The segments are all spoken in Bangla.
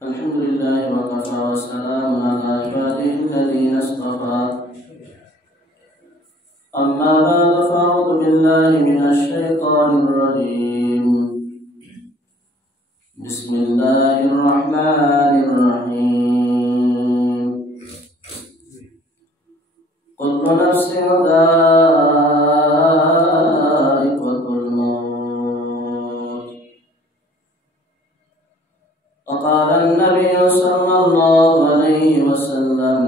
الحمد لله وكفى والسلام على عباده الذين اصطفى أما بعد فأعوذ بالله من الشيطان الرجيم بسم الله الرحمن الرحيم كل نفس ذائقة الموت وقال النبي صلى الله عليه وسلم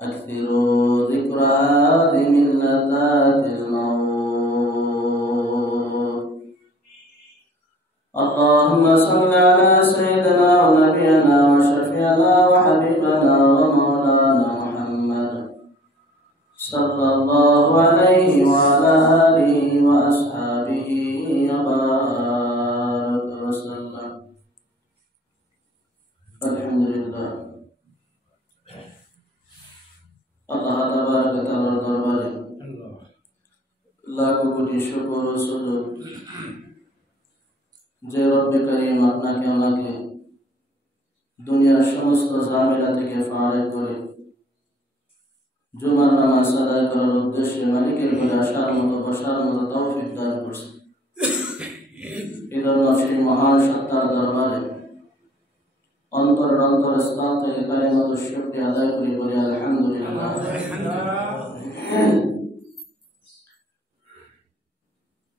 أكثروا ذكر هذه من لذات الموت اللهم صل على سيدنا ونبينا وشفيعنا وحبيبنا ومولانا محمد صلى الله عليه وعلى آله وأصحابه وبارك وسلم. الحمد لله আল্লাহ তাবারক তাআলার দরবারে লাখ কোটি শুকর ও সুজুদ যে রব্বে কারীম আপনাকে আমাকে দুনিয়ার সমস্ত ঝামেলা থেকে ফারেক করে জুমার নামাজ আদায় করার উদ্দেশ্যে মালিকের ঘরে আসার মতো বসার মতো তৌফিক দান করছে। এই জন্য সেই মহান সত্তার দরবারে অন্তর স্থল থেকে কালিমাত শুকরিয়া আদায় করি, বলি আলহামদুলিল্লাহ।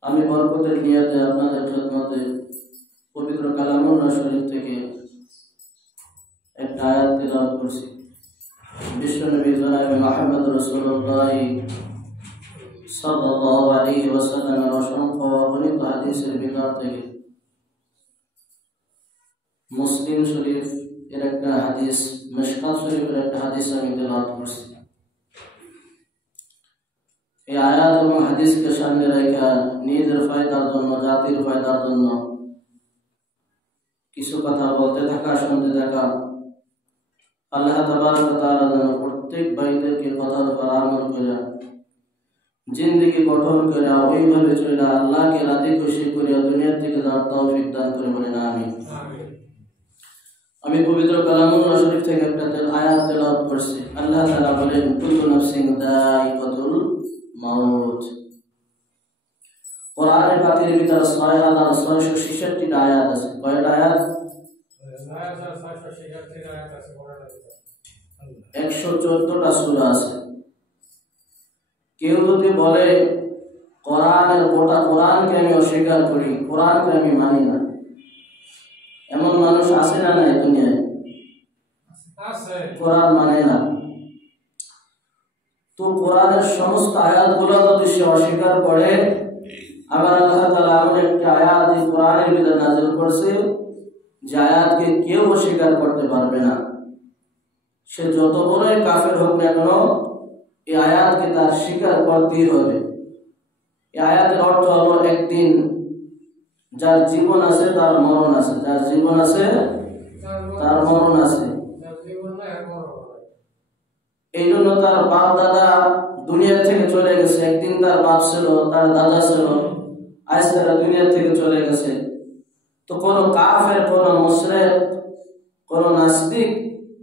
আমি বরকতের নিয়তে আপনাদের খেদমতে পবিত্র কালামুল্লাহ শরীফ থেকে একটা আয়াত তিলাওয়াত করছি। বিশ্বনবী জনাব মুহাম্মদ রাসূলুল্লাহ সাল্লাল্লাহু আলাইহি ওয়াসাল্লামের অসংখ্য অগণিত হাদিসের ভিতর থেকে মুসলিম শরীফ এর একটা হাদিস, মিশকাত শরীফের একটা হাদিস আমি তেলাওয়াত করছি। এই আয়াত এবং হাদিসকে সামনে রেখে নিজের ফায়দার জন্য, জাতির ফায়দার জন্য কিছু কথা বলতে থাকা, শুনতে থাকা। আল্লাহ তাবারক ওয়া তাআলা যেন প্রত্যেক ভাইদেরকে কথার উপর আমল করে জিন্দেগি গঠন করে ওইভাবে চলে আল্লাহকে রাজি খুশি করে দুনিয়া থেকে যাওয়ার তৌফিক দান করে, বলেন আমিন। আমি পবিত্র কালামুল্লাহ শরীফ থেকে একটা আয়াত তেলাওয়াত করছি। আল্লাহ তাআলা বলেন কুল্লু নাফসিন যায়িকাতুল মাউত। কোরআনের পাতির ভিতর 6666 টা আয়াত আছে। কয়টা আয়াত? 114 টা সূরা আছে। কেউ যদি বলে কোরআনের গোটা কোরআনকে আমি অস্বীকার করি, কোরআনকে আমি মানি না, এমন মানুষ আছে না নাই দুনিয়ায়? কোরআন মানে না। তো কোরআনের সমস্ত আয়াতগুলো যদি সে অস্বীকার করে, আবার আল্লাহ তাআলা এমন একটা আয়াত এই কোরআনের ভিতরে নাযিল করছে যে আয়াতকে কেউ অস্বীকার করতে পারবে না। সে যত বড়ই কাফের হোক না কেন, এই আয়াতকে তার স্বীকার করতেই হবে। এই আয়াতের অর্থ হলো একদিন যার জীবন আছে তার মরণ আছে, যার জীবন আছে তার মরণ আছে। এই জন্য তার বাপ দাদা দুনিয়া থেকে চলে গেছে। একদিন তার বাপ ছিল, তার দাদা ছিল, আজ তারা দুনিয়া থেকে চলে গেছে। তো কোন কাফের, কোন মুশরিক, কোন নাস্তিক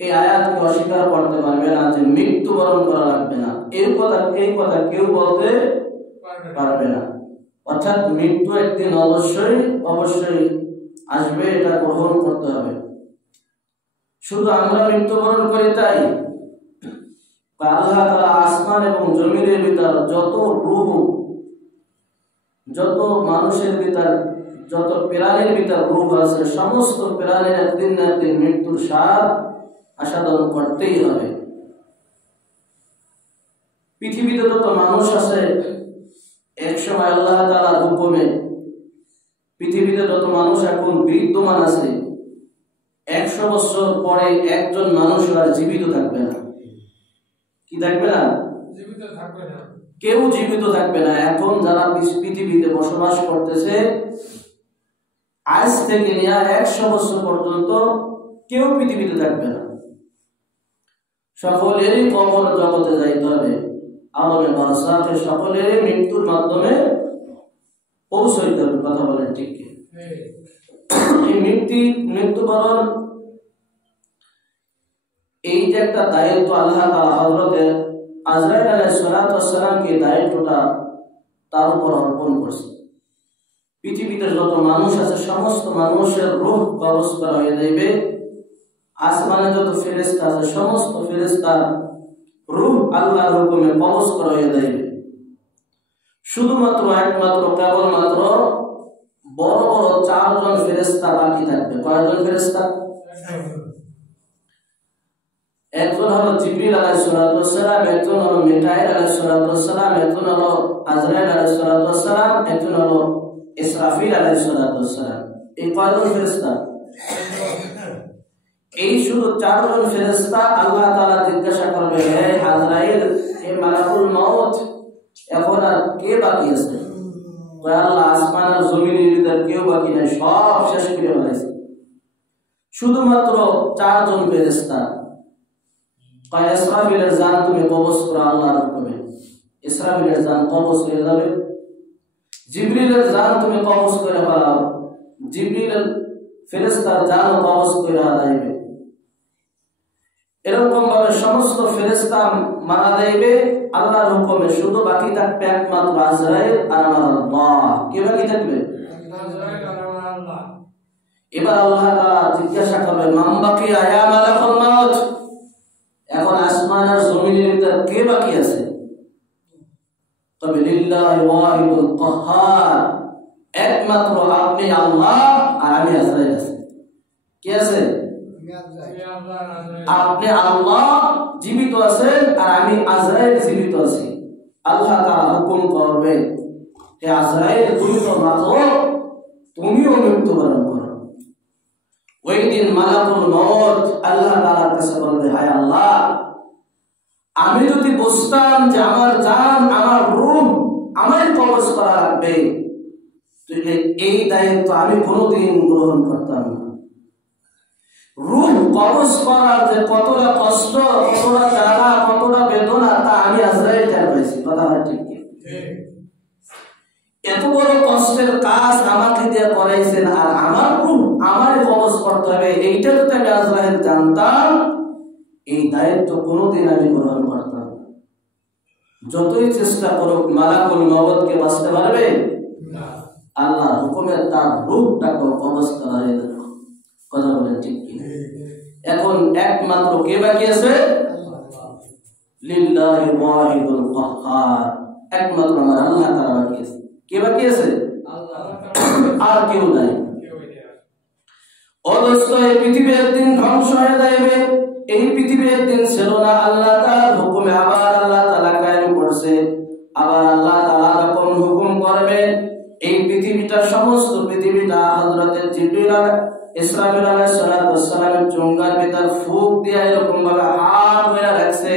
এই আয়াতকে অস্বীকার করতে পারবে না যে মৃত্যুবরণ করা লাগবে না। এই কথা কেউ বলতে পারবে না। অর্থাৎ মৃত্যু একদিন অবশ্যই আসবে, এটা গ্রহণ করতে হবে। শুধু আমরা মৃত্যুবরণ করি তাই? আল্লাহ তাআলা আসমান এবং জমিনের ভিতর যত রূহ, যত মানুষের ভিতর, যত প্রাণীর ভিতর রূহ আছে, সমস্ত প্রাণীর একদিন না একদিন মৃত্যুর স্বাদ আস্বাদন করতেই হবে। পৃথিবীতে যত মানুষ আছে, এক সময় আল্লাহ তাআলার হুকুমে পৃথিবীতে যত মানুষ এখন বিদ্যমান আছে, 100 বছর পরে একজন মানুষ আর জীবিত থাকবে না। কি থাকবে না? জীবিত থাকবে না, কেউ জীবিত থাকবে না। এখন যারা পৃথিবীতে বসবাস করতেছে, আজ থেকে নিয়ে 100 বছর পর্যন্ত কেউ পৃথিবীতে থাকবে না। সকলেরই কবর জগতে যাইতে হবে। আলমে বারসাখে সকলেরই মৃত্যুর মাধ্যমে পৌঁছাইতে হবে। কথা বলেন ঠিক কি? এই মৃত্যুবরণ এই যে একটা দায়িত্ব আল্লাহ তাআলা হযরতে আজরাইল আলাইহিস সালাতু ওয়াস সালামকে দায়িত্বটা তার উপর অর্পণ করছে। পৃথিবীতে যত মানুষ আছে সমস্ত মানুষের রূহ কবজ করা হয়ে যাবে। আসমানে যত ফেরেশতা আছে সমস্ত ফেরেশতার রূহ আল্লাহর হুকুমে কবজ করা হয়ে যাবে। শুধুমাত্র একমাত্র কেবলমাত্র বড় বড় 4 জন ফেরেশতা বাকি থাকবে। কয়জন ফেরেশতা? একজন হলো জিবরিল আলাইহিস সালাতু ওয়াস সালাম, একজন হলো মিকাইল আলাইহিস সালাতু ওয়াস সালাম, একজন হলো আজরাইল আলাইহিস সালাতু ওয়াস সালাম, একজন হলো ইসরাফিল আলাইহিস সালাতু ওয়াস সালাম। এই কয়জন ফেরেশতা? এই শুধু 4 জন ফেরেশতা। আল্লাহ তাআলা জিজ্ঞাসা করবে, হে আজরাইল, হে মালাকুল মউত, এখন আর কে বাকি আছে? কয় আল্লাহ, আসমান আর জমিনের ভিতর কেউ বাকি নাই, সব শেষ করে ফেলেছে, শুধুমাত্র 4 জন ফেরেশতা। কয় ইসরাফিলের জান তুমি কবজ করো আল্লাহর হুকুমে। ইসরাফিলের জান কবজ হয়ে যাবে। জিবরিলের জান তুমি কবজ করে ফেলাও, জিবরিলের ফেরেশতার জান কবজ করে যাবে। এরকম ভাবে সমস্ত ফেরেশতা মারা যাবে আল্লাহর হুকুমে। শুধু বাকি থাকবে একমাত্র আজরাইল আর আমার আল্লাহ। কে বাকি থাকবে? আজরাইল আর আমার আল্লাহ। এবার আল্লাহ তাআলা জিজ্ঞাসা করবে, মান বাকিয়া ইয়া মালাকুল মউত, এখন আসমান আর জমিনের ভিতর কে বাকি আছে? তবে লিল্লাহি ওয়াহিদুল কাহ্হার, একমাত্র আপনি আল্লাহ আর আমি আজরাইল আছি। কে আছে? আপনি আল্লাহ জীবিত আছেন আর আমি আজরাইল জীবিত আছি। আল্লাহ তাআলা হুকুম করবে, হে আজরাইল, তুমি তো মাখলুক, তুমিও মৃত্যুবরণ করো। ওই দিন মালাকুল মউত আল্লাহ তাআলার কাছে বলবে, হায় আল্লাহ, আমি যদি বুঝতাম যে আমার জান আমার রূহ আমায় কবজ করা লাগবে, তাহলে এই দায়িত্ব আমি কোনোদিন গ্রহণ করতাম না। রূহ কবজ করার যে কতটা কষ্ট, কতটা জ্বালা, কতটা বেদনা, তা আমি আজরাইল টের পাইছি। কথা হয় ঠিক কি? এত বড় কষ্টের কাজ আমাকে দিয়ে করাইছেন আর আমার রূহ আমারই কবজ করতে হবে, এইটা যদি আমি আজরাইল জানতাম, এই দায়িত্ব কোনোদিন আমি গ্রহণ করতাম না। যতই চেষ্টা করুক মালাকুল মউতকে বাঁচতে পারবে না। আল্লাহর হুকুমে তার রূহটাকে কবজ করা হয়ে গেল। কথা বলেন ঠিক কি? এখন একমাত্র কে বাকি আছে? লিল্লাহি ওয়াহিদুল কাহ্হার, একমাত্র আমার আল্লাহ তাআলা বাকি আছে। কে বাকি আছে? আল্লাহ, আর কেউ নাই। অবশ্য এই পৃথিবী একদিন ধ্বংস হয়ে যাবে। এই পৃথিবী একদিন ছিল না, আল্লাহ তাআলার হুকুমে আবার আল্লাহ তাআলা কায়েম করছে। আবার আল্লাহ তাআলা যখন হুকুম করবে, এই পৃথিবীটা সমস্ত পৃথিবীটা হযরত জিবরিল আর ইসরাফিল আলাইহিস সালাতু ওয়াস সালামের চোঙ্গার ভিতর ফুঁক দিয়ে এরকম ভাবে হাত ধরে রাখছে।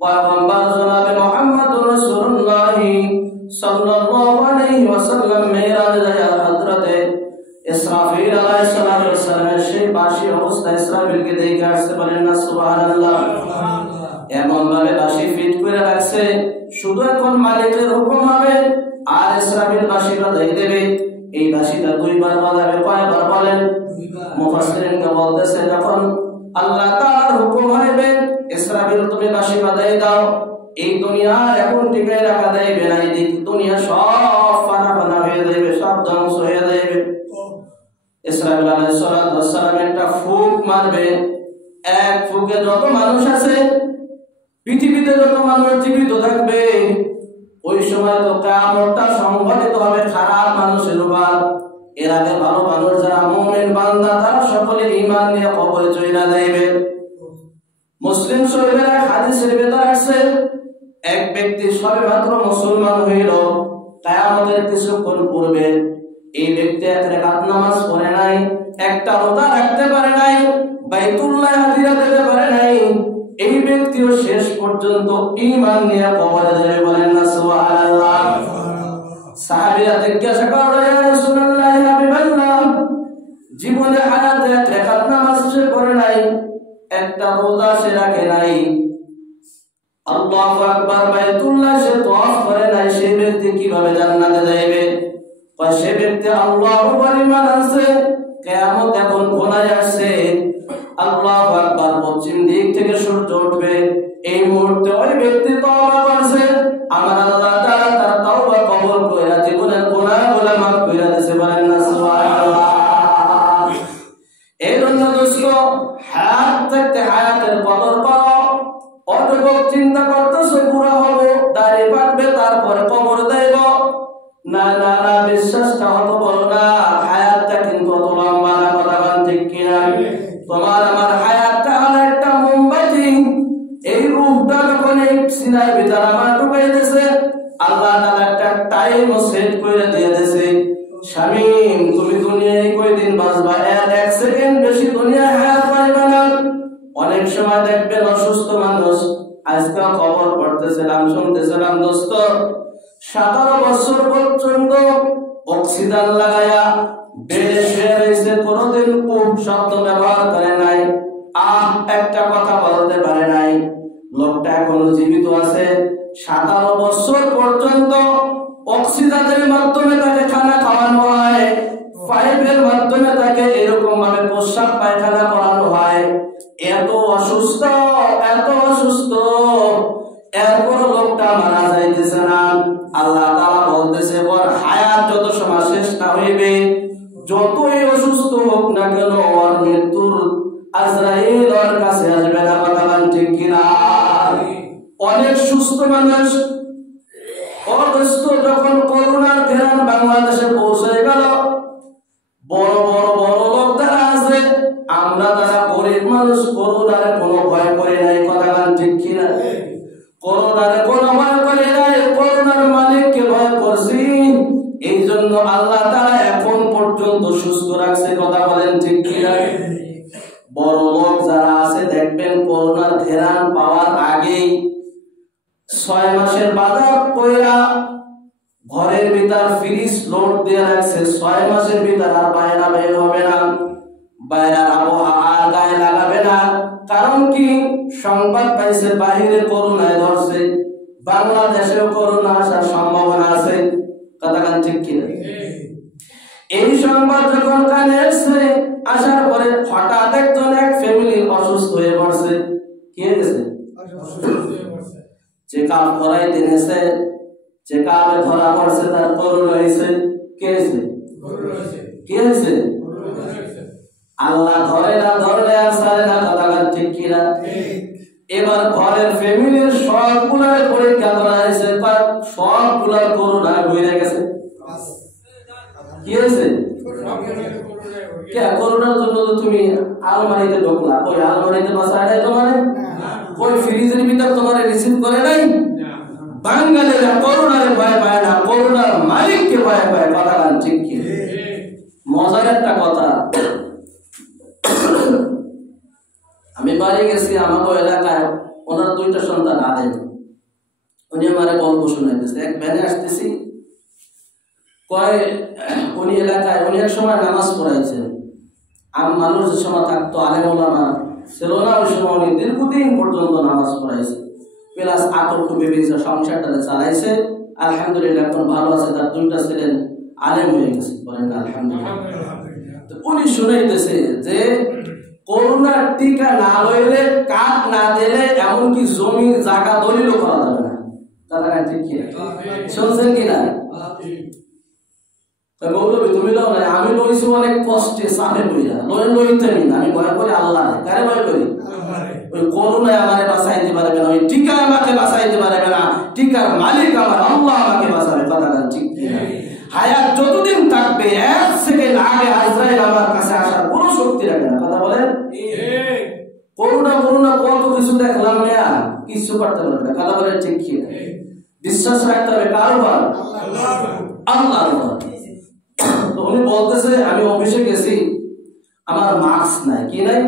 পয়গম্বর জনাবে মুহাম্মদুর রাসূলুল্লাহ সাল্লাল্লাহু আলাইহি ওয়াসাল্লাম মেরাজ যায় হযরত ইসরাফিল আলাইহিস সালাতু ওয়াস সালামের সেই বাঁশি অবস্থায় ইসরাফিলকে দেখে আসছে। বলেন না সুবহানাল্লাহ। এমন ভাবে বাঁশি ফিট করে রাখছে, শুধু এখন মালিকের হুকুম হবে আর ইসরাফিল বাঁশি বাজাই দেবে। এই বাঁশিটা 2 বার বাজাবে। কয়বার বলেন? মুফাসসিরিনকে বলতেছে, যখন আল্লাহ তাআলার হুকুম হবে, ইসরাফিল তুমি বাঁশি বাজাই দাও, এই দুনিয়া এখন টিকে রাখা যাবে না, এই দুনিয়া সব ফানা ফানা হয়ে যাবে, সব ধ্বংস হয়ে যাবে। ইসরাফিল আলাইহিস সালাতু ওয়াস সালাম একটা ফুঁক মারবে। এক ফুঁকে যত মানুষ আছে পৃথিবীতে, যত মানুষ জীবিত থাকবে, ওই সময় তো কিয়ামতটা সংঘটিত হবে খারাপ মানুষের উপর। এর আগে ভালো মানুষ যারা মুমিন বান্দা, তারা সকলে ঈমান নিয়ে কবরে চলে যাবে। মুসলিম শরীফের এক হাদিসের ভিতর আছে, এক ব্যক্তি সবেমাত্র মুসলমান হইল, কিয়ামতের কিছুক্ষণ পূর্বে এই ব্যক্তি 1 রাকাত নামাজ পড়ে নাই, একটা রোজা রাখতে পারে নাই, বাইতুল্লাহ হাজিরা দিতে পারে নাই, এই ব্যক্তিও শেষ পর্যন্ত ঈমান নিয়ে কবরে যাবে। বলেন না সুবহানাল্লাহ। সাহাবীরা জিজ্ঞাসা করলো, ইয়া রাসূলুল্লাহ, ইয়া হাবিবাল্লাহ, জীবনে হায়াতে 1 রাকাত নামাজ সে পড়ে নাই, একটা রোজা সে রাখে নাই, আল্লাহু আকবার, বাইতুল্লাহ সে তওয়াফ করে নাই, সেই ব্যক্তি কিভাবে জান্নাতে যাবে? সে ব্যক্তি আল্লাহর উপর ঈমান আনছে, কিয়ামত এখন ঘনায় আসছে, আল্লাহু আকবার, পশ্চিম দিক থেকে সূর্য উঠবে। এই মুহূর্তে ওই ব্যক্তি তওবা করছে, আমার আল্লাহ তাআলা তার তওবা কবুল কইরা জীবনের গুনাহগুলো মাফ কইরা দিয়েছে। বলেন না সুবহানাল্লাহ। এই জন্য দোস্ত, হায়াত থাকতে হায়াতের কদর করো। অতঃপর চিন্তা করতেছো বুড়া হবো, দাড়ি পাকবে, তারপরে কবর দেব। না না না, বিশ্বাসটা হত বলো না। হায়াতটা কিন্তু অত লম্বা না, কথা বলেন ঠিক কিনা? তোমার আমার হায়াতটা হলো একটা মোমবাতি। এই রূপটা যখন এই সিনার ভিতর আমার ঢুকাই দিয়েছে, আল্লাহ তাআলা একটা টাইম সেট করে দিয়ে দিয়েছে। শামীম, তুমি দুনিয়ায় কয়দিন বাঁচবা? এক সেকেন্ড বেশি দুনিয়ায় হায়াত পাইবা না। অনেক সময় দেখবেন অসুস্থ মানুষ, আজকে খবর পড়তেছিলাম, শুনতেছিলাম দোস্ত, 17 বছর পর্যন্ত অক্সিজেন লাগায়া বেডে শুয়ে রয়েছে, কোনোদিন উফ শব্দ ব্যবহার করে নাই, একটা কথা বলতে পারে নাই। লোকটা এখনো জীবিত আছে। 17 বছর পর্যন্ত অক্সিজেনের মাধ্যমে তাকে খানা খাওয়ানো হয়, পাইপের মাধ্যমে তাকে এরকম ভাবে প্রস্রাব পায়খানা করানো হয়। এত অসুস্থ, এত অসুস্থ, এরপর লোকটা মারা যাইতেছে না। আল্লাহ তাআলা বলতেছে, ওর হায়াত যত সময় শেষ না হইবে, যতই অসুস্থ হোক না কেন, ওর মৃত্যুর আজরাইল ওর কাছে আসবে না। কথা বলেন ঠিক কিনা? অনেক সুস্থ মানুষ অসুস্থ, যখন করোনার ঘেরান বাংলাদেশে পৌঁছে গেল, বড় বড় বড় লোক যারা আছে, আমরা যারা গরিব মানুষ করোনারে কোনো ভয় করে নাই। কথা বলেন ঠিক কিনা? করোনারে কোনো ভয় করে নাই, করোনার মালিককে ভয় করছি। এই জন্য আল্লাহ তাআলা এখন পর্যন্ত সুস্থ রাখছে। কথা বলেন ঠিক কিনা? বড় লোক যারা আছে দেখবেন, করোনার ঘেরান পাওয়ার আগেই 6 মাসের বাজার কইরা ঘরের ভিতর ফ্রিজ লোড দিয়ে রাখছে। 6 মাসের ভিতর আর বাইরে বের হবে না, বাইরের আবহাওয়া আর গায়ে লাগাবে না। কারণ কি? সংবাদ পাইছে বাহিরে করোনায় ধরছে, বাংলাদেশেও করোনা আসার সম্ভাবনা আছে। কথা বলেন ঠিক কিনা? এই সংবাদ যখন কানে এসছে, আসার পরে হঠাৎ একজন এক ফ্যামিলি অসুস্থ হয়ে পড়ছে। কি হয়েছে? চেক আপ করাইতে এনেছে, চেক আপে ধরা পড়ছে তার করোনা হয়েছে। কে হয়েছে? কে হয়েছে? আল্লাহ ধরে না, ধরলে আর ছাড়ে না। কথা বলেন ঠিক কিনা? এবার ঘরের ফ্যামিলির সবগুলার পরীক্ষা করা হয়েছে, তার সবগুলার করোনা হয়ে গেছে। কি হয়েছে? করোনার জন্য তুমি আলমারিতে ঢোকলা, ওই আলমারিতে বাসায় নাই তোমার, ওই ফ্রিজের ভিতর তোমার রিসিভ করে নাই। বাঙালিরা করোনারে ভয় পায় না, করোনার মালিককে ভয় পায়। কথা বলেন ঠিক কি? মজার একটা কথা, আমি বাড়ি গেছি, আমাকে এলাকায় ওনার 2টা সন্তান আদেন, উনি আমার গল্প শোনাইতেছে। এক ভ্যানে আসতেছি, কয় উনি এলাকায় উনি এক সময় নামাজ পড়াইছেন। মানুষ যে সময় থাকতো, আলেম ওলামা ছিল না, ওই সময় উনি দীর্ঘদিন পর্যন্ত নামাজ পড়াইছে, প্লাস আতর্ক বিভিন্ন সংসারটা চালাইছে। আলহামদুলিল্লাহ এখন ভালো আছে, তার 2টা ছেলেন আলেম হয়ে গেছে। বলেন আলহামদুলিল্লাহ। উনি শুনাইতেছে যে করোনার টিকা না লইলে, কার্ড না দিলে, এমনকি জমি জায়গা দলিলও করা যাবে না। তারা ঠিক কিনা? শুনছেন কিনা? মৌলবী তুমি লো না, আমি লইছি অনেক কষ্টে, চাপে লইয়া লইতে নি না। আমি ভয় করি আল্লাহ। কারে ভয় করি? ওই করোনায় আমারে বাঁচাইতে পারবে না, ওই টিকা আমাকে বাঁচাইতে পারবে না, টিকার মালিক আমার আল্লাহ আমাকে বাঁচাবে। কথা ঠিক কিনা? হায়াত যতদিন থাকবে, 1 সেকেন্ড আগে আজরাইল আমার কাছে আসার কোনো শক্তি রাখে না। কথা বলেন? করোনা কত কিছু দেখলাম না, কিছু করতে পারবে না। কথা বলেন ঠিক কিনা? বিশ্বাস রাখতে হবে কার উপর? আল্লাহর উপর। তো উনি বলতেছে, আমি অফিসে গেছি, আমার মাস্ক নাই। কি নাই?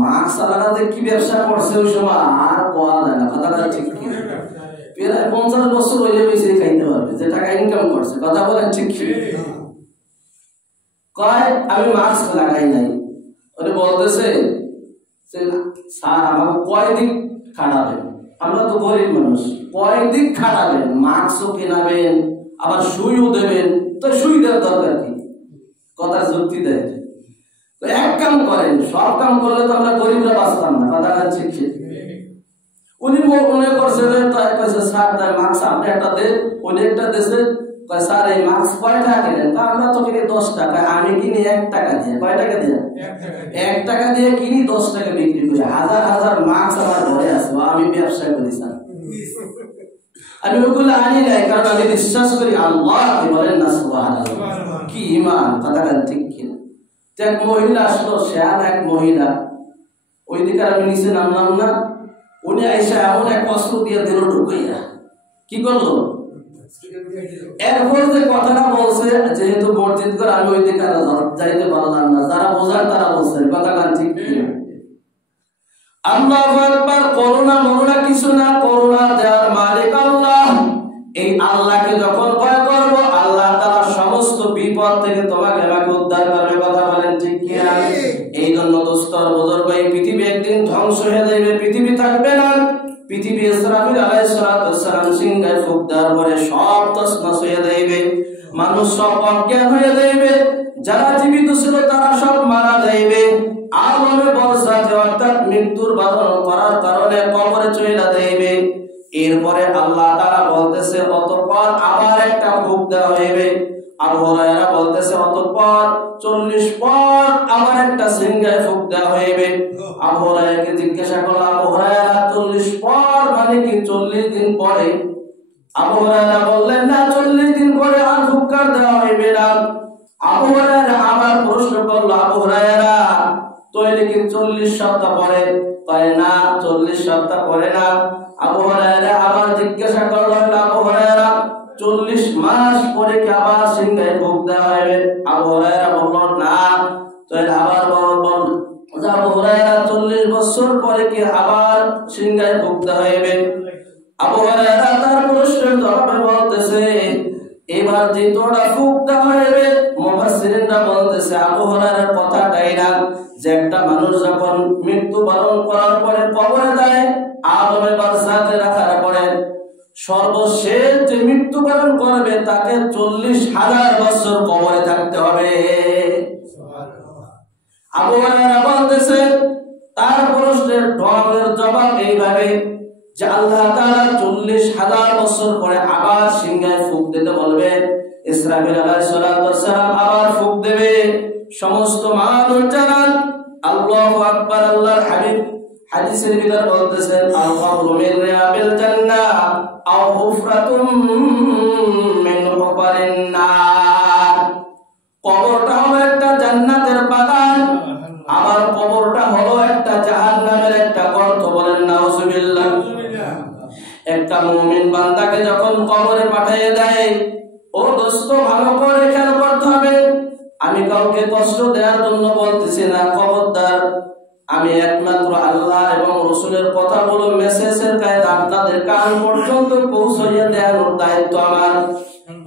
মাস্ক আলাদা কি ব্যবসা করছে ওই সময় আর বলা যায় না। কথা ঠিক কিনা? প্রায় 50 বছর হয়ে গেছে খাইতে পারবে, যে টাকা ইনকাম করছে। কথা বলেন ঠিক কিনা? কয় আমি মাস্ক লাগাই নাই। উনি বলতেছে যে স্যার আমাকে কয়দিন খাটাবেন, আমরা তো গরিব মানুষ, কয়দিন খাটাবেন, মাস্কও কেনাবেন, আবার সুইও দেবেন, তো সুই দেওয়ার দরকার কি? কথা যুক্তি দেয়। তো এক কাম করেন, সব কাম করলে তো আমরা গরিবরা বাঁচতাম না, কথা ঠিক। উনি মনে করছে তাই কইছে স্যার তাই মাস্ক আপনি একটা দেন, উনি একটা দেশে কয় স্যার এই মাস্ক কয় টাকা কিনেন? আমরা তো কিনি 10 টাকা, আমি কিনি 1 টাকা দিয়ে। কয় টাকা দিয়ে? 1 টাকা দিয়ে কিনি, 10 টাকা বিক্রি করি। হাজার হাজার মাস্ক আমার ঘরে আছে, আমি ব্যবসা করি স্যার। আমি ওগুলো আনি নাই, কারণ আমি বিশ্বাস করি আল্লাহকে, বলেন না সুবহানাল্লাহ। কি ঈমান, কথা ঠিক কিনা? এক মহিলা আসলো, শেয়ান এক মহিলা, ওই দিকে আমি নিচে নামলাম না, উনি আইসা এমন এক অস্ত্র দিয়ে দিল ঢুকাইয়া। কি করলো? এরপর যে কথাটা বলছে, যেহেতু মসজিদ করে আমি ওই দিকে যাইতে পারলাম না, যারা বোঝার তারা বলছেন, কথাটা ঠিক কিনা? আল্লাহু আকবার। করুণা মরুণা কিছু না, করুণা দেওয়ার মালিক আল্লাহ। এই আল্লাহকে যখন ভয় করব, আল্লাহ তাআলা সমস্ত বিপদ থেকে তোমাকে আমাকে উদ্ধার করবে, কথা বলেন ঠিক কিনা? এই জন্য দোস্তর বুজুর্গ, এই পৃথিবী একদিন ধ্বংস হয়ে যাবে, পৃথিবী থাকবে না। পৃথিবী ইসরাফিল আলাইহিস সালাতু ওয়াসসালাম সিংহায় ফুঁক দেওয়ার পরে সব তছনছ হয়ে যাবে, মানুষ সব অজ্ঞান হয়ে যাবে, যারা জীবিত ছিল তারা সব মারা যাবে। আলমে বরসাতে অর্থাৎ মৃত্যুর বারণ করার কারণে কবরে চলে যাবে। এরপরে আল্লাহ তাআলা বলতেছে অতঃপর আবার একটা ফুঁক দেওয়া হইবে। আবু হুরায়রা বলতেছে অতঃপর 40 পর আবার একটা সিংহায় ফুঁক দেওয়া হইবে। আবু হুরায়রাকে জিজ্ঞাসা করলো, আবু হুরায়রা 40 পর মানে কি 40 দিন পরে? আবু হুরায়রা বললেন না, 40 দিন পরে আর ফুৎকার দেওয়া হইবে না। আবু হুরায়রা আবার প্রশ্ন করলো, আবু হুরায়রা তাহলে কি 40 সপ্তাহ পরে? কয় না, 40 সপ্তাহ পরে না। আবু হুরায়রা আবার জিজ্ঞাসা করলো, আবু হুরায়রা 40 মাস পরে কি আবার সিংহায় ফুঁক দেওয়া হবে? আবু হুরায়রা বলল না। তাহলে আবার বল, আবু হুরায়রা 40 বছর পরে কি আবার সিংহায় ফুঁক দেওয়া হবে? আবু হুরায়রা তার প্রশ্নের জবাবে বলতেছে এবার যে তোড়া ফুঁক দেওয়া হবে, মুফাসসিরিনরা বলতেছে আবু হুরায়রার কথাটাই না, যে একটা মানুষ যখন মৃত্যুবরণ করার পরে কবরে যায়, আলমে বারজাখে রাখার পরে সর্বশেষ যে মৃত্যুবরণ করবে তাকে 40,000 বছর কবরে থাকতে হবে। আবু হুরায়রা বলতেছে তার প্রশ্নের ঢঙের জবাব এইভাবে যে আল্লাহ তাআলা 40,000 বছর পরে আবার সিংহায় ফুঁক দিতে বলবে। ইসরাফিল আলাইহিস সালাতু ওয়াস সালাম আবার ফুঁক দেবে। সমস্ত মানুষ জানান আল্লাহু আকবার। আল্লাহর হাবিব হাদিসের ভিতর বলতেছেন আল কবরু মিন রিয়াবিল জান্নাহ আও হুফরাতুম মিন হুফারিন নার। কবরটা হলো একটা জান্নাতের বাগান, আবার কবরটা হলো একটা জাহান্নামের একটা গর্ত, বলেন নাউজুবিল্লাহ। একটা মুমিন বান্দাকে যখন কবরে পাঠিয়ে দেয়, ও দোস্ত ভালো করে খেয়াল করতে হবে, আমি কাউকে কষ্ট দেওয়ার জন্য বলতেছি না, খবরদার। আমি একমাত্র আল্লাহ এবং রাসূলের কথাগুলো মেসেজের কায়দা আপনাদের কান পর্যন্ত পৌঁছাইয়া দেওয়ার দায়িত্ব আমার।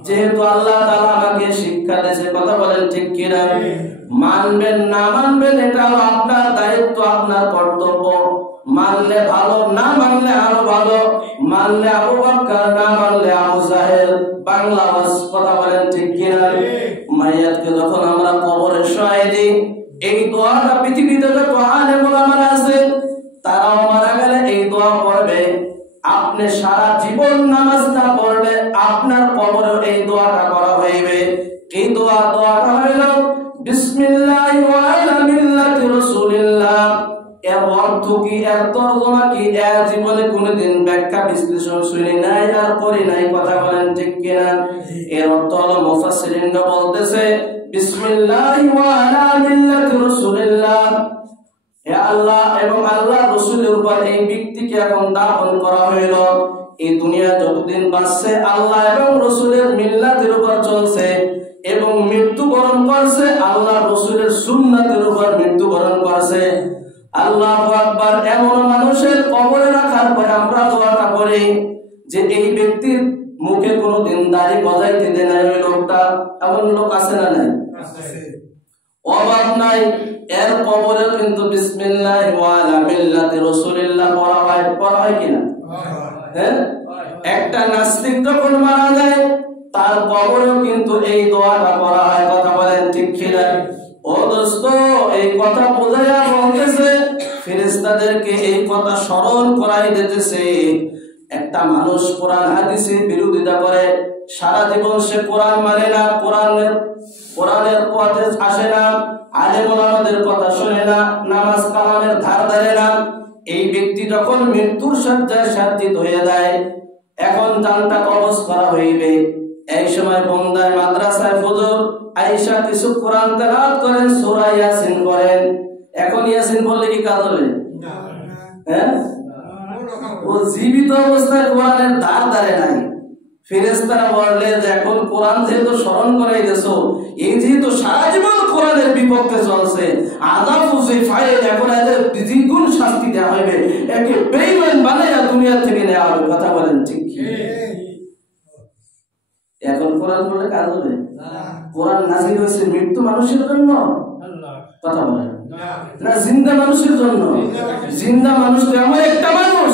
যেহেতু আল্লাহ তাআলা আমাকে শিক্ষা দিয়েছে, কথা বলেন ঠিক কিনা? মানবেন না মানবেন এটা আপনার দায়িত্ব, আপনার কর্তব্য। মানলে ভালো, না মানলে আরো ভালো। মানলে আবু বকর, না মানলে আবু জাহেল। বাংলা কথা বলেন ঠিক কিনা? মাইয়াতকে যখন আমরা কবরে শোয়াই দিই, এই দোয়াটা পৃথিবীতে যত আলেম ওলামারা আছে তারাও মারা গেলে এই দোয়া পড়বে। আপনি সারা জীবন নামাজ না পড়লে আপনার কবরে এই দোয়াটা করা হইবে। এই দোয়াটা হইল বিসমিল্লাহি ওয়া আলা মিল্লাতি রাসূলিল্লাহ। এর অর্থ কি, এর তরজমা কি, এর জীবনে কোনদিন ব্যাখ্যা বিশ্লেষণ শুনি নাই আর করি নাই, কথা বলেন ঠিক কিনা? এর অর্থ হলো মুফাসসিরিনরা বলতেছে বিসমিল্লাহি ওয়া আলা মিল্লাতি রাসূলিল্লাহ, হে আল্লাহ এবং আল্লাহর রাসূলের উপর এই ব্যক্তিকে এখন দাফন করা হইল। এই দুনিয়া যতদিন বাঁচছে আল্লাহ এবং রাসূলের মিল্লাতের উপর চলছে এবং মৃত্যুবরণ করছে আল্লাহর রাসূলের সুন্নাতের উপর মৃত্যুবরণ করছে। আল্লাহু আকবার। এমন মানুষের কবরে রাখার পরে আমরা দোয়াটা করি যে এই ব্যক্তির মুখে কোনোদিন দাড়ি গজাইতে দেয় না ওই লোকটা। এমন লোক আছে না নাই? অভাব নাই। এর কবরে কিন্তু বিসমিল্লাহি ওয়া আলা মিল্লাতি রাসূলিল্লাহ পড়া হয় কিনা? হ্যাঁ, একটা নাস্তিক যখন মারা যায় তার কবরেও কিন্তু এই দোয়াটা করা হয়। কথা বলেন ঠিক কিনা? ও দোস্ত, এই কথা বোঝাইয়া বলতেছে, ফেরেশতাদেরকে এই কথা স্মরণ করাই দিতেছে। একটা মানুষ কোরআন হাদিসের বিরোধিতা করে, সারা জীবন সে কোরআন মানে না, কোরআনের পথে আসে না, আলেম ওলামাদের কথা শুনে না, নামাজ কালামের ধার ধারে না, এই ব্যক্তি যখন মৃত্যুর শয্যায় সাজ্জিত হয়ে যায়, এখন জানটা কবজ করা হইবে, এই সময় বন্দায় মাদ্রাসায় হুজুর আয়েশা কিছু কোরআন তেলাওয়াত করেন, সূরা ইয়াসিন করেন। এখন ইয়াসিন বললে কি কাজ হবে? হ্যাঁ, ও জীবিত অবস্থায় কোরআনের ধার ধারে নাই। ফেরেশতারা বললে যে এখন কোরআন যেহেতু স্মরণ করাই দিয়েছো, এই যেহেতু সারা জীবন কোরআনের বিপক্ষে চলছে, আযাব উসি ফাইল, এখন এদের দ্বিগুণ শাস্তি দেওয়া হবে, একে বেঈমান বানাইয়া দুনিয়া থেকে নেওয়া হবে। কথা বলেন ঠিক কি? এখন কোরআন পড়লে কাজ হবে? কোরআন নাযিল হয়েছে মৃত্যু মানুষের জন্য, কথা বলেন না জিন্দা মানুষের জন্য। জিন্দা মানুষ এমন একটা মানুষ,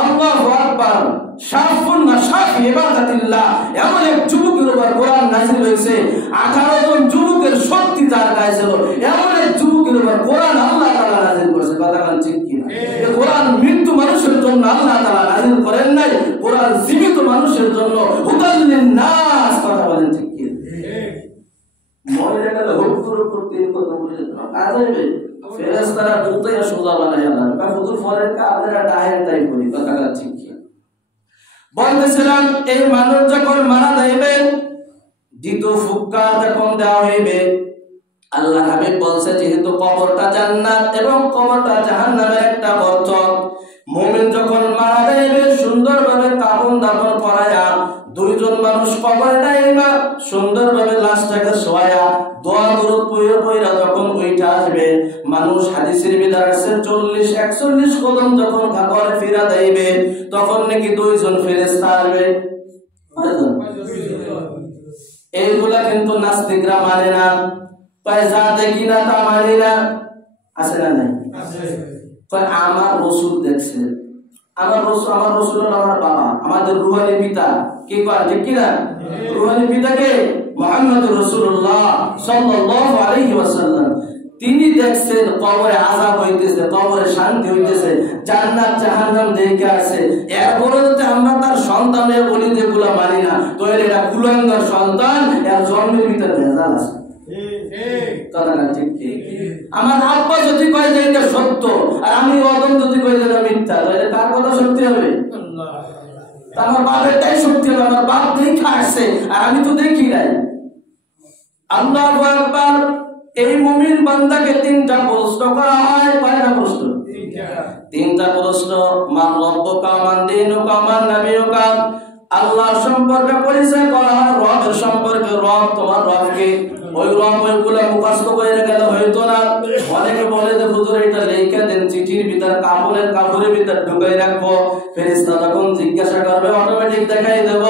আল্লাহু আকবার, শাফুন না শাফি ইবাদাতিল্লাহ, এমন এক যুবকের উপর কোরআন নাযিল হয়েছে। 18 জন যুবকের শক্তি তার গায়ে ছিল, এমন এক যুবকের উপর কোরআন আল্লাহ তাআলা নাযিল করেছে। কথা বলেন ঠিক কি? এই কোরআন মৃত্যু মানুষের জন্য আল্লাহ তাআলা নাযিল করেন নাই, কোরআন জীবিত মানুষের জন্য, হুদাল লিন-নাস। কথা বলেন ঠিক কি? মনে গেল হুজুর প্রতিদিন কথা বলে না কাজ হবে, ফেরেশতারা বলতে সোজা বানায় না, বা হুজুর ফরের কাজেরা ডায়ের তাই করি। কথা ঠিক কি? বলতেছিলাম, এই মানুষ যখন মারা যাইবে, দ্বিতীয় ফুৎকার যখন দেওয়া হইবে, আল্লাহ হাবিব বলছে যেহেতু কবরটা জান্নাত এবং কবরটা জাহান্নামের একটা বর্তক, মুমিন যখন মারা যাইবে সুন্দরভাবে কাফন দাফন করায়া, দুইজন মানুষ কবরে ডাইবা সুন্দরভাবে লাশটাকে শোয়ায়া দোয়া দরুদ পড়া যখন উঠা আসবে, মানুষ হাদিসের ভিতর আছে 40-41 কদম যখন ঘরে ফিরা যাইবে, তখন নাকি দুইজন ফেরেশতা আসবে। এইগুলা কিন্তু নাস্তিকরা মানে না, যা দেখি না তা মানি না, আছে না নাই? আমার রসুল দেখছে, আমার রসুল হলো আমার বাবা, আমাদের রুহানি পিতা। কি কয় ঠিক কি না? রুহানি পিতাকে মুহাম্মদুর রাসূলুল্লাহ সাল্লাল্লাহু আলাইহি ওয়াসাল্লাম, তিনি দেখছেন কবরে আযাব হইতেছে, কবরে শান্তি হইতেছে, জান্নাত জাহান্নাম দেখে আসে। এরপরে যদি আমরা তার সন্তানের বলি যেগুলা মানি না, তো এটা কুলাঙ্গার সন্তান, এর জন্মের ভিতরে ভেজাল আছে। কথা না ঠিক কি? আমার আব্বা যদি কয় যে এটা সত্য, আর আমি অদম যদি কই যে এটা মিথ্যা, তাহলে কার কথা সত্যি হবে? আল্লাহ। আমার বাপেরটাই সত্যি হবে, আমার বাপ দেখে আসছে আর আমি তো দেখি নাই। আল্লাহু আকবার। এই মুমিন বান্দাকে তিনটা প্রশ্ন করা হয়। কয়টা প্রশ্ন? তিনটা প্রশ্ন। মান রব্বুকা মান দীনুকা মান নাবিয়ুকা। আল্লাহ সম্পর্কে পরিচয় করা হয়, রবের সম্পর্কে, রব তোমার রবকে। ওই রব ওইগুলা মুখস্থ করে গেলে হয়তো না। অনেকে বলে যে হুজুর এটা লেখা দেন চিঠির ভিতর, কাপড়ের ভিতর ঢুকাই রাখবো, ফেরেশতা যখন জিজ্ঞাসা করবে অটোমেটিক দেখাই দেব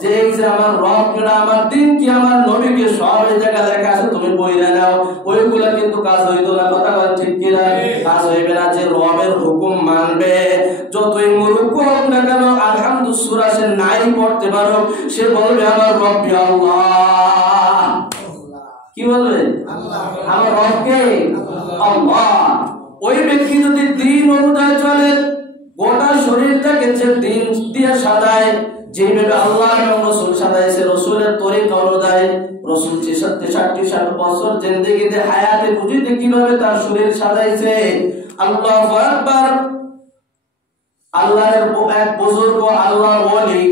যে এই যে আমার রব কেডা, আমার দিন কি, আমার নবী কি, সব এই জায়গায় লেখা আছে, তুমি বইলে নাও। ওইগুলা কিন্তু কাজ হইতো না। কথা বল ঠিক কিনা? কাজ হইবে না। যে রবের হুকুম মানবে, যতই মূর্খ হোক না কেন, আলহামদুলিল্লাহ সূরা সে নাই পড়তে পারো, সে বলবে আমার রব্বি আল্লাহ। কি বলবে? আল্লাহ। আমার রবকে আল্লাহ। ওই ব্যক্তি যদি দিন অনুযায়ী চলে, গোটা শরীরটাকে যে দিন দিয়ে সাজায়, যেভাবে আল্লাহ এবং রাসূল সাজাইছে, রাসূলের তরিকা অনুযায়ী, রাসূল 63 বছর জিন্দেগিতে হায়াতে বুঝিতে কিভাবে তার শরীর সাজাইছে। আল্লাহু আকবার। আল্লাহর এক বুজুর্গ, আল্লাহর ওলি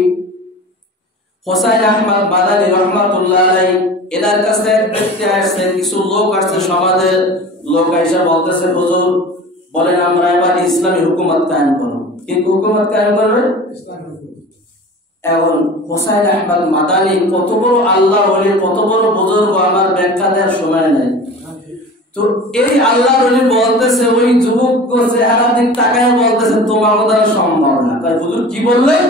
হোসাইন আহমদ মাদানী রাহমাতুল্লাহ আলাইহি, এনার কাছে এক ব্যক্তি আসছে, কিছু লোক আসছে, সমাজের লোক এসে বলতেছে হুজুর বলেন আমরা এবার ইসলামী হুকুমত কায়েম করব। কি হুকুমত কায়েম করবে? ইসলামী হুকুমত। এখন হোসাইন আহমদ মাদানী কত বড় আল্লাহর ওলি, কত বড় বুজুর্গ, আমার ব্যাখ্যা দেওয়ার সময় নেই। তো এই আল্লাহর ওলি বলতেছে, ওই যুবক চেহারা দিক তাকায় বলতেছে তোমার দ্বারা সম্ভব না। তাই হুজুর কি বললেন?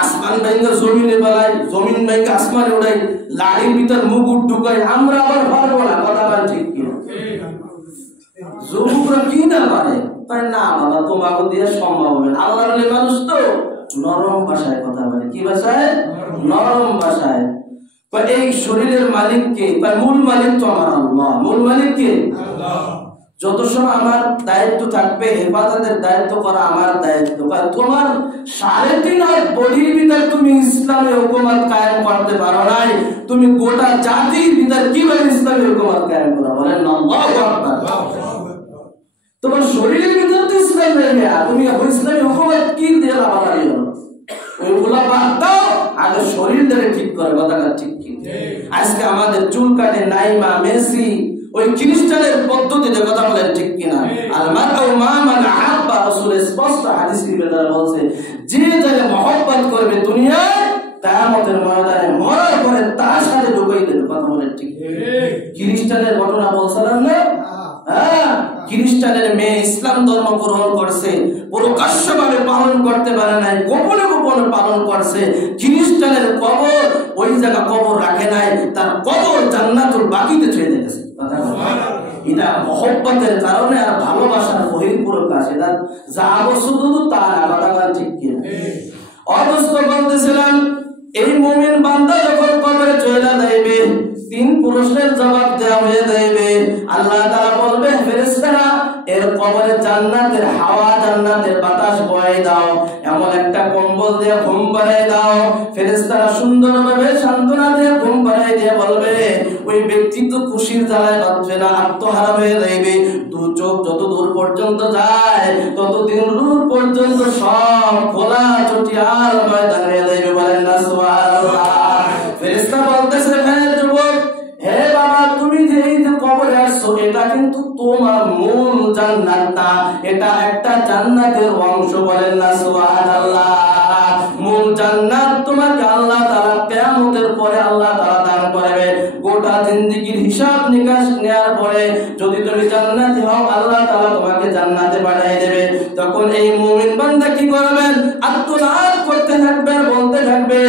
আসমান ভাইঙ্গা জমিনে বেলায়, জমিন ভাইঙ্গা আসমানে উড়াই, লাড়ির ভিতর মুকুট ঢুকাই, আমরা আবার পারবো না। কথা বল ঠিক কি? যুবকরা কি না পারে? তাই না বাবা, তোমাকে দিয়ে সম্ভব হবে না। আল্লাহর ওলি মানুষ তো, নরম ভাষায় কথা বলে। কি ভাষায়? নরম ভাষায়। এই শরীরের মালিক কে? মূল মালিক তো আমার আল্লাহ। মূল মালিক কে? আল্লাহ। যত সময় আমার দায়িত্ব থাকবে, হেফাজতের দায়িত্ব করা আমার দায়িত্ব। তোমার 3.5 হাত বডির ভিতরে তুমি ইসলামী হুকুমত কায়েম করতে পারো নাই, তুমি গোটা জাতির ভিতরে কিভাবে ইসলামী হুকুমত কায়েম করো? বলেন আল্লাহু আকবার। তোমার শরীরের ভিতরে তো ইসলাম নেই, তুমি ইসলামী হুকুমত কি দিয়ে লাভালাভি হলো? ওইগুলা বাদ দাও, আগে শরীর ধরে ঠিক করে। কথাটা ঠিক কি? আজকে আমাদের চুল কাটে নাইমা, মেসি, ওই খ্রিস্টানের পদ্ধতিতে কথা বলেন, ঠিক কিনা? আর মারউ মা মান আহাব্বা, রাসূল স্পষ্ট হাদিসে বেদার বলছে, যে যাকে মহব্বত করবে দুনিয়ায়, কিয়ামতের ময়দানে মরার পরে তার সাথে ঢুকাই দেবে। কথা বলেন, ঠিক? খ্রিস্টানের ঘটনা বলছিলাম না? হ্যাঁ, খ্রিস্টানের মেয়ে ইসলাম ধর্ম গ্রহণ করছে, প্রকাশ্যভাবে পালন করতে পারে নাই, গোপনে গোপনে পালন করছে। খ্রিস্টানের কবর ওই জায়গা কবর রাখে নাই, তার কবর জান্নাতুল বাকিতে চলে গেছে। এটা মহব্বতের কারণে আর ভালোবাসার বহিঃপ্রকাশ। এটা যা শুধু তার আলাদা, ঠিক কিনা? অবস্থা বলতেছিলাম, এই মুমিন বান্দা যখন কবরে চলে যাইবে, 3 প্রশ্নের জবাব দেওয়া হয়ে যাইবে। আল্লাহ তাআলা বলবে, ফেরেশতারা এর কবরে জান্নাতের হাওয়া, জান্নাতের বাতাস বয়ে দাও, এমন একটা কম্বল দিয়ে ঘুম পাড়ায় দাও। ফেরেশতারা সুন্দরভাবে সান্ত্বনা দিয়ে ঘুম পাড়ায় দিয়ে বলবে, ওই ব্যক্তি তো খুশির জ্বালায় বাঁচবে না, আত্মহারা হয়ে যাইবে। দু চোখ যত দূর পর্যন্ত যায়, ততদিন দূর পর্যন্ত সব খোলা চটিয়াল ময়দান হয়ে যাইবে। বলেন না সুবহানাল্লাহ। ফেরেশতা বলতেছে, হে যুবক, হে বাবা, তুমি যে এই যে কবরে আসছো, এটা কিন্তু তোমার মূল জান্নাত না, এটা একটা জান্নাতের অংশ। বলেন না সুবহানাল্লাহ। মূল জান্নাত তোমাকে আল্লাহ তাআলা কিয়ামতের পরে আল্লাহ তাআলা দান করবে। গোটা জিন্দেগীর হিসাব নিকাশ নেওয়ার পরে যদি তুমি জান্নাতি হও, আল্লাহ তাআলা তোমাকে জান্নাতে পাঠিয়ে দেবে। তখন এই মুমিন বান্দা কি করবেন? আত্মনাদ করতে থাকবে, বলতে থাকবে,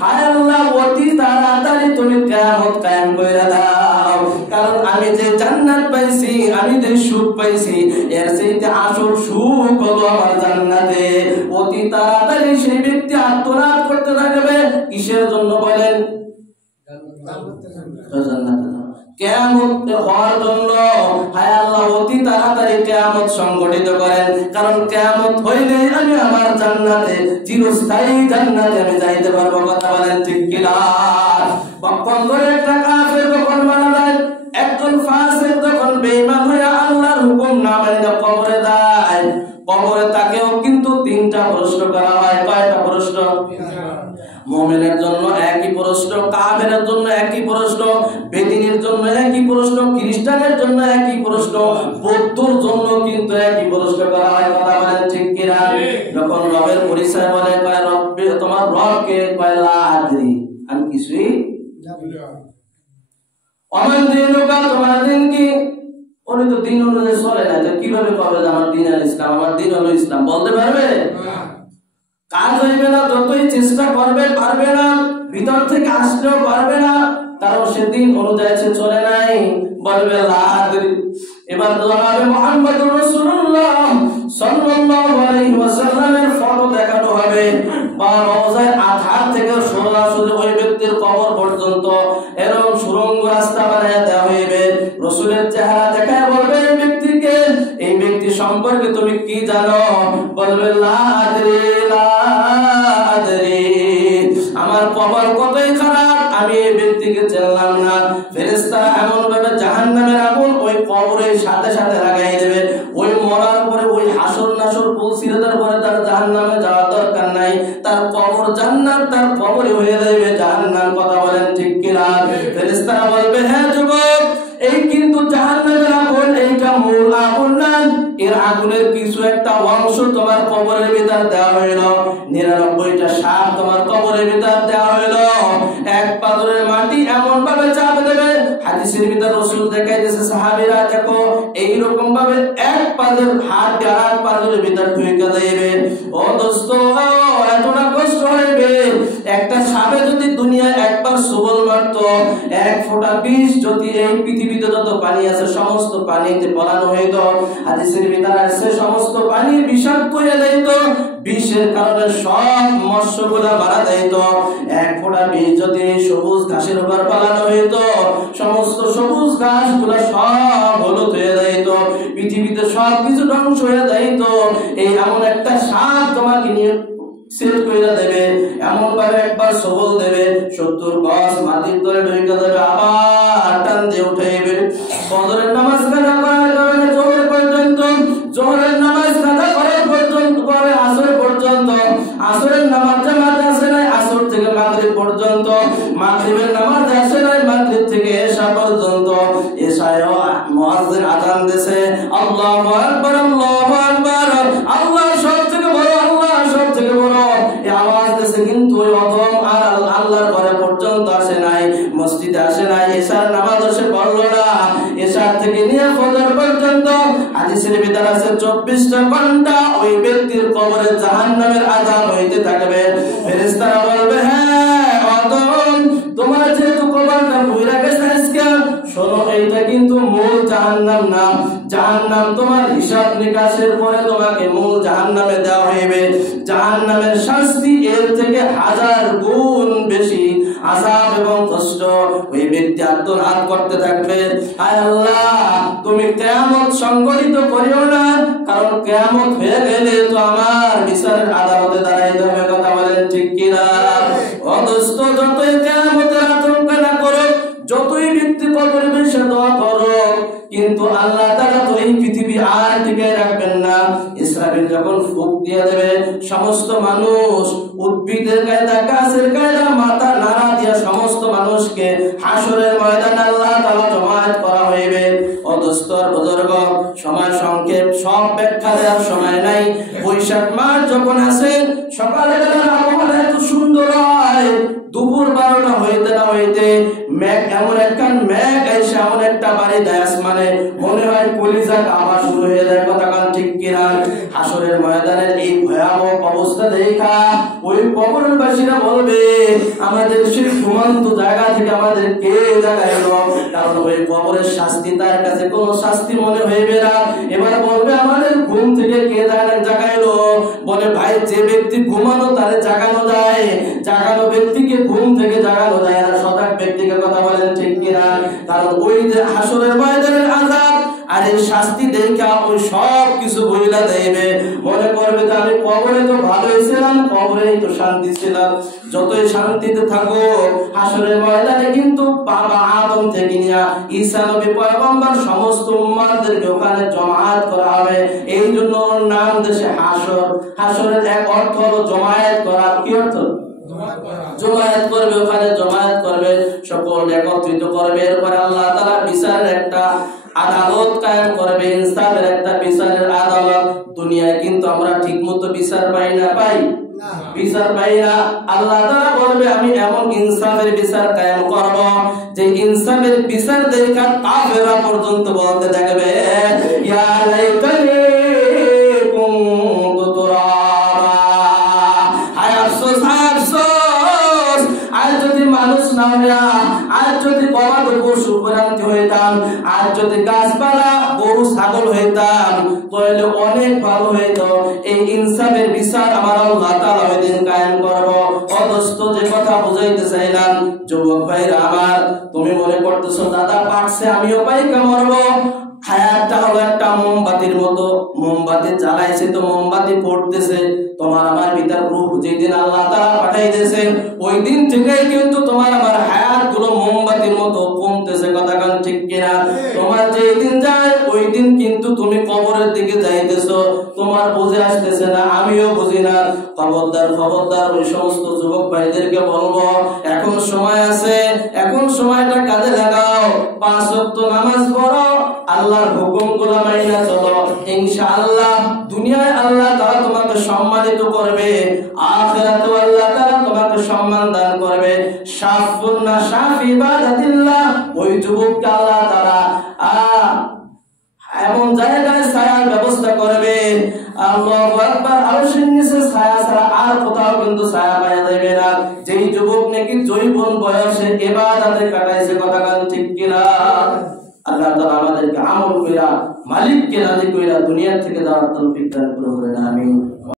হায় আল্লাহ, অতি তাড়াতাড়ি তুমি কিয়ামত কায়েম করে দাও, কারণ আমি যে জান্নাত পাইছি, আমি যে সুখ পাইছি, এর চাইতে আসল সুখ হলো আমার জান্নাতে। অতি তাড়াতাড়ি সেই ব্যক্তি আত্মনাদ করতে থাকবে। কিসের জন্য? বলেন, কিয়ামত হওয়ার জন্য। হায় আল্লাহ, অতি তাড়াতাড়ি কিয়ামত সংগঠিত করেন, কারণ কিয়ামত হইলে আমি আমার জান্নাতে, চিরস্থায়ী জান্নাতে আমি যাইতে পারবো। কথা বলেন, ঠিক কিনা? কখন ধরে একটা কাফের যখন মারা যায়, একজন ফাসিক যখন বেঈমান হয়ে আল্লাহর হুকুম না মেনে কবরে যায়, কবরে তাকেও কিন্তু 3টা প্রশ্ন করা হয়। কয়টা প্রশ্ন? মুমিনের জন্য একই প্রশ্ন, কাফেরের জন্য একই প্রশ্ন, বেদিনের জন্য একই প্রশ্ন, খ্রিস্টানের জন্য একই প্রশ্ন, বৌদ্ধর জন্য কিন্তু একই প্রশ্ন করা হয়। কথা বলেন, ঠিক কিনা? যখন রবের পরিচয় বলে, কয় রব্বে, তোমার রব কে? কয় লা আদরি, আমি কিছুই জানি না। আমার দিনুকা, তোমার দিন কি? উনি তো দিন অনুযায়ী চলে না, তো কিভাবে কবে আমার দিন আল ইসলাম, আমার দিন হলো ইসলাম? বলতে পারবে? কাজ হইবে না, যতই চেষ্টা করবে পারবে না, ভিতর থেকে আসলেও পারবে না, কারণ সেদিন অনুযায়ী সে চলে নাই। বলবে লা আদরি। এবার জনাবে মুহাম্মদুর রাসূলুল্লাহ সাল্লাল্লাহু আলাইহি ওয়াসাল্লামের ফটো দেখানো হবে, বা রওজায়ে আতহার থেকে সোজাসুজি ওই ব্যক্তির কবর পর্যন্ত এরকম সুড়ঙ্গ রাস্তা বানিয়ে দেওয়া হইবে। রাসূলের চেহারা দেখায় বলবে, এই ব্যক্তিকে, এই ব্যক্তি সম্পর্কে তুমি কি জানো? বলবে লা আদরি, লা আদরি, আমার কবর কতই খারাপ, আমি এই ব্যক্তিকে চিনলাম না। ফেরেশতারা এমন ভাবে জাহান্নামের আগুন ওই কবরের সাথে সাথে লাগাই দেবে। ওই মরার পরে ওই হাসর নাসর পৌঁছিয়ে পরে তার জাহান্নামে যাওয়ার দরকার নাই, তার কবর জান্নাত, তার কবরে হয়ে যাবে জাহান্নাম। কথা বলেন, ঠিক কিনা? ফেরেশতারা বলবে, হ্যাঁ যুবক, এই কিন্তু জাহান্নামের আগুন, এইটা মূল আগুন না, এর আগুনের কিছু একটা অংশ তোমার কবরের ভিতর দেওয়া হইল, 99টা সাপ তোমার কবরের ভিতর দেওয়া হইল। এক পাথরের মাটি এমন ভাবে চাপ দেবে, হাদিসের ভিতর রাসূল দেখাইতেছে, সাহাবীরা দেখো, এইরকম ভাবে এক পাথর হাত আর পাথরের ভিতর ঢুকে যাইবে। ও দোস্ত, এতটা কষ্ট হইবে। একটা সাপে যদি দুনিয়া একবার সবল মারতো, এক ফোঁটা বিষ যদি এই পৃথিবীতে যত পানি আছে সমস্ত পানিতে পলানো হইত, হাদিসের ভিতরে আছে সমস্ত পানি বিষাক্ত হয়ে যাইত, বিষের কারণে সব মৎস্যগুলা মারা যাইত। এক ফোঁটা বিষ যদি সবুজ ঘাসের উপর পালানো হইত, সমস্ত সবুজ ঘাসগুলা সব হলুদ হয়ে যাইত, পৃথিবীতে সব কিছু ধ্বংস হয়ে যাইত। এই এমন একটা সাপ তোমাকে নিয়ে সেট কইরা দেবে, এমন ভাবে একবার সবল দেবে, 70 গজ মাটির তলে ঢুকে যাবে, আবার টান দিয়ে উঠাইবে। ফজরের নামাজ কাজা করার কারণে জোহর পর্যন্ত, জোহরের নামাজ কাজা করার পর্যন্ত করে আসর পর্যন্ত, আসরের নামাজ জামাত আসে নাই আসর থেকে মাগরিব পর্যন্ত, মাগরিবের নামাজ আসে নাই মাগরিব থেকে এশা পর্যন্ত। এশায়ও মুয়াজ্জিন আযান দিছে, আল্লাহু আকবার আল্লাহু আকবার, আল্লাহ সব থেকে বড়, আল্লাহ সব থেকে বড়, এই আওয়াজ দিছে, কিন্তু ওই অদম আর আল্লাহর ঘরে পর্যন্ত আসে নাই, মসজিদে আসে নাই, এশার নামাজ সে পড়লো না। এশার থেকে নিয়ে ফজর পর্যন্ত হাদিসের ভিতরে আছে 24টা ঘন্টা ওই ব্যক্তির কবরে জাহান্নামের আযাব হইতে থাকবে। ফেরেশতারা বলবে, হ্যাঁ অদম, তোমার যেহেতু কবরটা ভুইরা গেছে আজকে, শোনো এইটা কিন্তু মূল জাহান্নাম না, জাহান্নাম তোমার হিসাব নিকাশের পরে তোমাকে মূল জাহান্নামে দেওয়া হইবে। জাহান্নামের শাস্তি এর থেকে 1000 গুণ বেশি আযাব এবং কষ্ট। ওই ব্যক্তি আত্মনাদ করতে থাকবে, আয় আল্লাহ তুমি কিয়ামত সংঘটিত করিও না, কারণ কিয়ামত হয়ে গেলে তো আমার বিচারের আদালতে দাঁড়াইতে হবে। কথা বলেন ঠিক কিনা? অদস্ত যতই কিয়ামতের আশঙ্কা না করো, যতই ব্যক্তি কবরে বসে দোয়া করো, কিন্তু আল্লাহ তাআলা তো এই পৃথিবী আর টিকে রাখবেন না। ইসরাফিল যখন ফুঁক দিয়ে দেবে, সমস্ত মানুষ, উদ্ভিদের কায়দা, গাছের কায়দা, মাথা নাড়া দিয়ে সমস্ত মানুষকে হাসরের ময়দানে আল্লাহ তাআলা জমায়েত করা হইবে। অদস্তর বুজুর্গ, সময় সংক্ষেপ, সব ব্যাখ্যা দেওয়ার সময় নাই। বৈশাখ মাস যখন আসে, সকালে বেলার আবহাওয়া এত সুন্দর হয়, দুপুর 12টা হইতে না হইতে মেঘ, এমন একটা মেঘ এসে এমন একটা বাড়ি দেয় আসমানে, মনে হয় কলিজা কাঁপা শুরু হয়ে যায়। কথা কান ঠিক কিনা? হাসরের ময়দানের এই ভয়াবহ অবস্থা দেখা ওই কবরের বাসীরা বলবে, আমাদের সেই ঘুমন্ত জায়গা থেকে আমাদের কে জাগাইলো? কারণ ওই কবরের শাস্তি তার কাছে কোনো শাস্তি মনে হইবে না। এবার বলবে, আমাদের ঘুম থেকে কে জাগাইলো? বলে, ভাই যে ব্যক্তি ঘুমানো তারে জাগানো যায়, জাগানো ব্যক্তিকে ঘুম থেকে জাগানো যায় না, সজাগ ব্যক্তিকে। কথা বলেন ঠিক কিনা? কারণ ওই যে হাসরের ময়দানের আযাব আর এই শাস্তি দেখা ওই সব কিছু বইলা দেবে, মনে করবে যে আমি কবরে তো ভালোই ছিলাম, কবরেই তো শান্তি ছিলাম। যতই শান্তিতে থাকো, হাসরের ময়দানে কিন্তু বাবা আদম থেকে নিয়ে ঈসা নবী পয়গম্বর সমস্ত উম্মতদেরকে ওখানে জমায়েত করা হবে। এই জন্য নাম দেশে হাসর। হাসরের এক অর্থ হলো জমায়েত করা। কি অর্থ? জমায়েত করবে, ওখানে জমায়েত করবে, সকল একত্রিত করবে। এরপরে আল্লাহ তাআলা বিচারের একটা আদালত কায়েম করবে, ইনসাফের একটা বিচারের আদালত। দুনিয়ায় কিন্তু আমরা ঠিকমতো বিচার পাই না, পাই বিচার পাই না। আল্লাহ তাআলা বলবে, আমি এমন ইনসাফের বিচার কায়েম করব যে ইনসাফের বিচার দেখা কাফেররা পর্যন্ত বলতে থাকবে, ইয়া লাইতানি কুনতু তুরাবা, হায় আফসোস, হায় আফসোস, আজ যদি মানুষ না হইয়া, আজ যদি গবাদি পশু প্রাণী হইতাম, আজ যদি গাছপালা গরু ছাগল হইতাম, তাহলে অনেক ভালো হইতো। এই ইনসাফের বিচার আমার আল্লাহ তাআলা ওই দিন কায়েম করব। অদস্ত যে কথা বুঝাইতে চাইলাম, যুবক ভাইরা আমার, তুমি মনে করতেছো দাদা পাকছে আমিও পাইকা মরবো। হায়াতটা হলো একটা মোমবাতির মতো, মোমবাতি জ্বালাইছে তো মোমবাতি পড়তেছে। তোমার আমার ভিতর রূহ যেদিন আল্লাহ তাআলা পাঠাইতেছে, ওই দিন থেকেই কিন্তু তোমার আমার হায়াত গুলো মোমবাতির মতো কমতেছে। কথা কান ঠিক কিনা? তোমার যেই দিন যায় ওই দিন কিন্তু তুমি কবরের দিকে যাইতেছো, তোমার বুঝে আসতেছে না, আমিও বুঝি না। খবরদার, খবরদার, ওই সমস্ত যুবক ভাইদেরকে বলবো, এখন সময় আছে, এখন সময়টা কাজে লাগাও, 5 ওয়াক্ত নামাজ পড়ো, আল্লাহর হুকুমগুলো মাইনা চলো। ইনশাআল্লাহ দুনিয়ায় আল্লাহ তাআলা তোমাকে সম্মানিত করবে, আখিরাতেও আল্লাহ তাআলা তোমাকে সম্মান দান করবে। শাফুন না শাফি ইবাদাতিল্লাহ, ওই যুবককে আল্লাহ তাআলা এমন জায়গায় ছায়ার ব্যবস্থা করবে, আল্লাহু আকবার, আরশের নিচে ছায়া ছাড়া আর কোথাও কিন্তু ছায়া পাওয়া যাবে না। যেই যুবক নাকি যৌবন বয়সে ইবাদতে কাটাইছে, কথা কান ঠিক কিনা? আল্লাহ তাআলা আমাদেরকে আমল কইরা মালিককে রাজি কইরা দুনিয়া থেকে যাওয়ার তৌফিক দান করুন, আমিন।